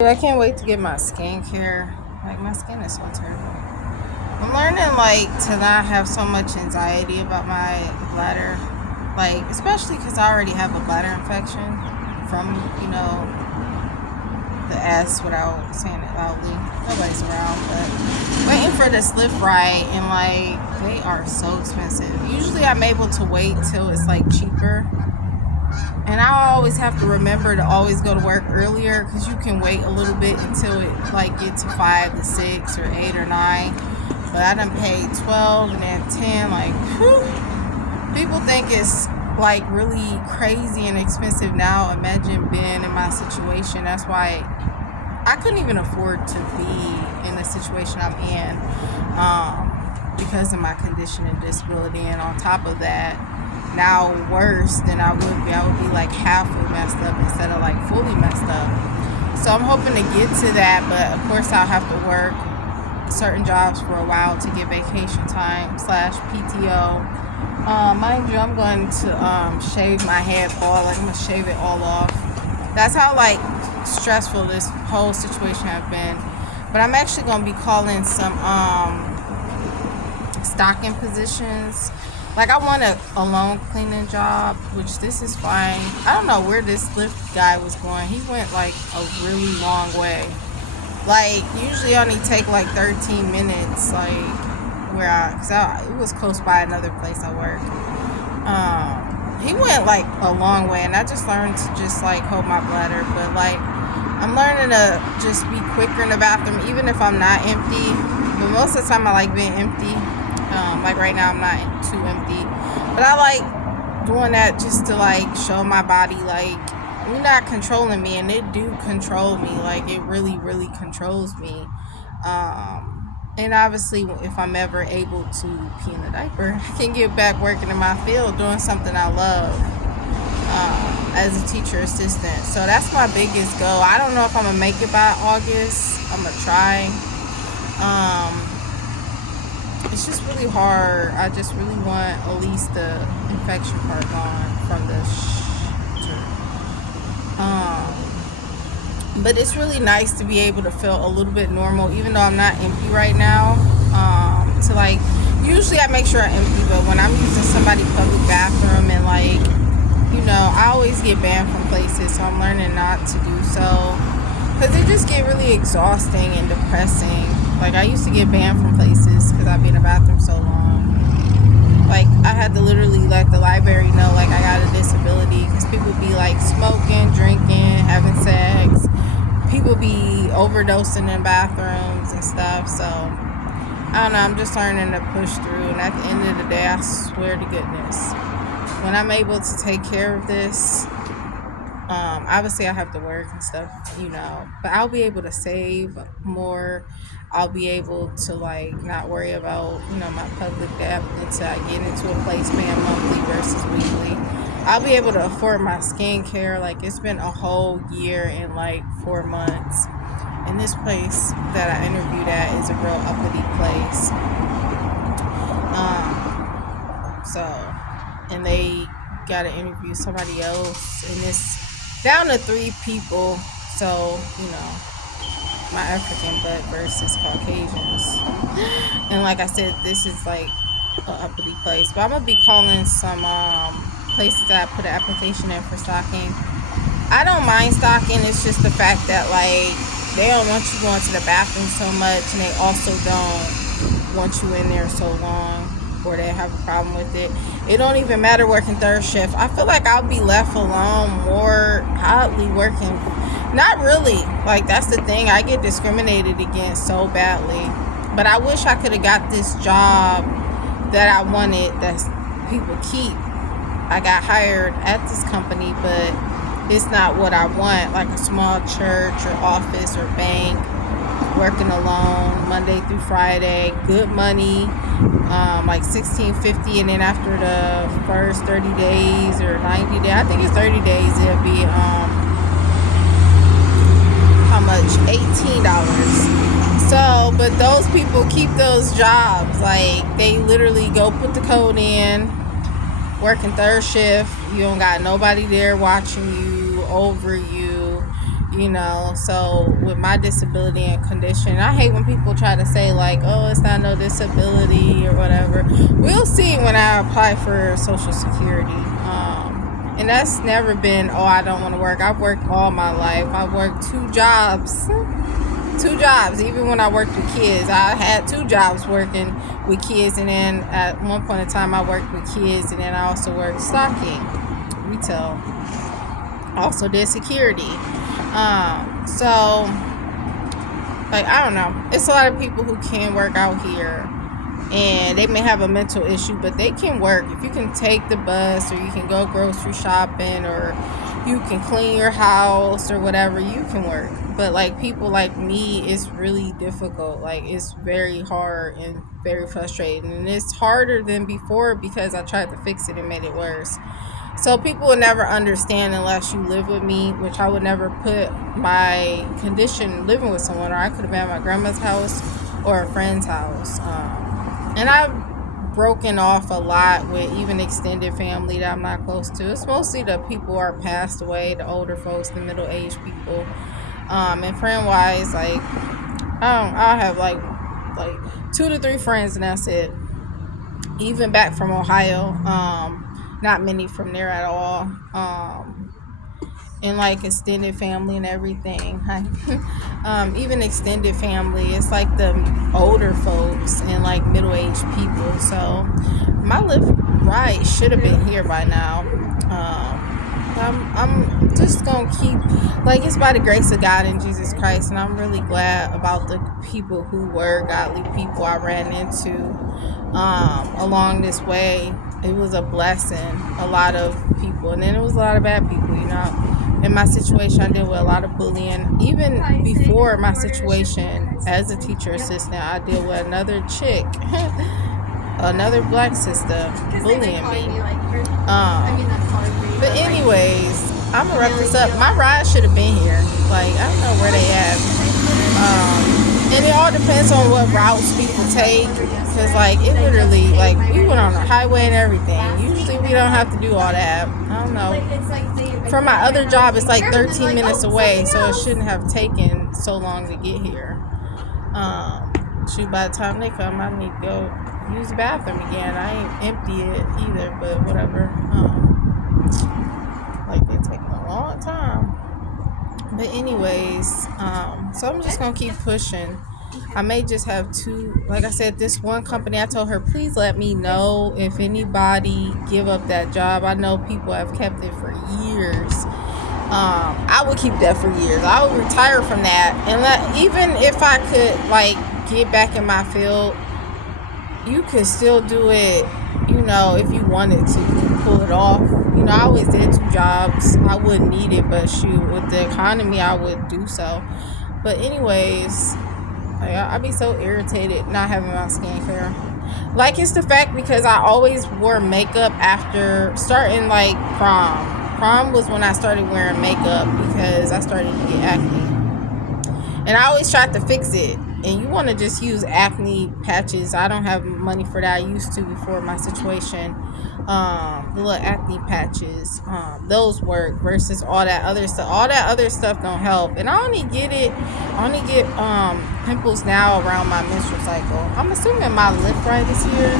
I can't wait to get my skincare. Like my skin is so terrible. I'm learning to not have so much anxiety about my bladder. Like especially because I already have a bladder infection from the S without saying it loudly. Nobody's around, but waiting for this lift ride and they are so expensive. Usually I'm able to wait till it's cheaper, and I always have to remember to always go to work earlier because you can wait a little bit until it get to 5 to 6 or 8 or 9. But I done paid 12 and then 10. Whew. People think it's really crazy and expensive now. Imagine being in my situation. That's why I couldn't even afford to be in the situation I'm in, because of my condition and disability. And on top of that, now worse than I would be. I would be halfway messed up instead of fully messed up. So I'm hoping to get to that, but of course I'll have to work certain jobs for a while to get vacation time / PTO. Mind you, I'm going to shave my head bald. I'm gonna shave it all off. That's how stressful this whole situation has been. But I'm actually gonna be calling some stocking positions. I want a alone cleaning job, which this is fine. I don't know where this Lyft guy was going. He went a really long way. Usually I only take 13 minutes, it was close by another place I work. He went a long way, and I just learned to just hold my bladder. But I'm learning to just be quicker in the bathroom, even if I'm not empty. But most of the time I like being empty. Right now I'm not too empty, but I like doing that just to show my body you're not controlling me, and it do control me. It really controls me. And obviously if I'm ever able to pee in a diaper, I can get back working in my field doing something I love, as a teacher assistant. So that's my biggest goal. I don't know if I'm gonna make it by August. I'm gonna try. It's just really hard. I just really want at least the infection part gone from the but it's really nice to be able to feel a little bit normal, even though I'm not empty right now. To usually I make sure I'm empty, but when I'm using somebody's public bathroom and I always get banned from places, so I'm learning not to do so because it just get really exhausting and depressing. I used to get banned from places because I'd be in the bathroom so long. I had to literally let the library know I got a disability because people be smoking, drinking, having sex. People be overdosing in bathrooms and stuff. So I don't know. I'm just learning to push through. And at the end of the day, I swear to goodness, when I'm able to take care of this, obviously I have to work and stuff, but I'll be able to save more. I'll be able to not worry about my public debt until I get into a place paying monthly versus weekly. I'll be able to afford my skincare. It's been a whole year and 4 months, and this place that I interviewed at is a real uppity place. So, and they got to interview somebody else, and it's down to 3 people. So my African butt versus Caucasians. And like I said, this is a uppity place. But I'm gonna be calling some places that I put an application in for stocking. I don't mind stocking. It's just the fact that they don't want you going to the bathroom so much, and they also don't want you in there so long, or they have a problem with it. It don't even matter working third shift. I feel I'll be left alone more hotly working. Not really. That's the thing. I get discriminated against so badly. But I wish I could have got this job that I wanted that people keep. I got hired at this company, but it's not what I want. A small church or office or bank, working alone Monday through Friday, good money, $16.50, and then after the first 30 days or 90 days, I think it's 30 days, it'll be how much? $18. So, but those people keep those jobs. They literally go put the code in, working third shift. You don't got nobody there watching you, over you. you know. So with my disability and condition, I hate when people try to say like, oh, it's not no disability or whatever. We'll see when I apply for Social Security. And that's never been, oh, I don't want to work. I've worked all my life. I've worked 2 jobs. 2 jobs. Even when I worked with kids, I had 2 jobs working with kids. And then at one point in time, I worked with kids. And then I also worked stocking, retail. Also did security. So, like, I don't know. It's a lot of people who can work out here. And they may have a mental issue, but they can work. If you can take the bus, or you can go grocery shopping, or you can clean your house or whatever, you can work. But like people like me, it's really difficult. Like, it's very hard and very frustrating. And it's harder than before because I tried to fix it and made it worse. So people will never understand unless you live with me, which I would never put my condition living with someone, or I could have been at my grandma's house or a friend's house. And I've broken off a lot with even extended family that I'm not close to. It's mostly the people who are passed away, the older folks, the middle-aged people. And friend-wise, like, I'll have like 2 to 3 friends, and that's it. Even back from Ohio, not many from there at all. And like extended family and everything. Even extended family, it's like the older folks and like middle-aged people. So my Lyft ride should have been here by now. I'm just gonna keep, like, it's by the grace of God and Jesus Christ, and I'm really glad about the people who were godly people I ran into along this way. It was a blessing. A lot of people, and then it was a lot of bad people, you know. In my situation, I deal with a lot of bullying. Even before my situation as a teacher assistant, I deal with another chick, another black sister bullying me. But anyways, I'm gonna wrap this up. My ride should have been here. Like, I don't know where they at. And it all depends on what routes people take. Cause like, it literally, like, we went on the highway and everything. Usually we don't have to do all that. I don't know. For my other job, it's like 13 minutes away, so it shouldn't have taken so long to get here. Shoot, by the time they come, I need to go use the bathroom again. I ain't empty it either, but whatever. Like, they're taking a long time. But anyways, so I'm just gonna keep pushing. I may just have 2, like I said, this one company, I told her, please let me know if anybody give up that job. I know people have kept it for years. I would keep that for years. I would retire from that, and even if I could, like, get back in my field, you could still do it, you know, if you wanted to. You can pull it off. You know, I always did 2 jobs. I wouldn't need it, but shoot, with the economy, I would do so. But anyways, like, I'd be so irritated not having my skincare. Like, it's the fact because I always wore makeup after starting, like, prom. Prom was when I started wearing makeup because I started to get acne. And I always tried to fix it. And you want to just use acne patches. I don't have money for that. I used to before my situation. The little acne patches, those work versus all that other stuff. All that other stuff don't help. And I only get pimples now around my menstrual cycle. I'm assuming my lip right is here.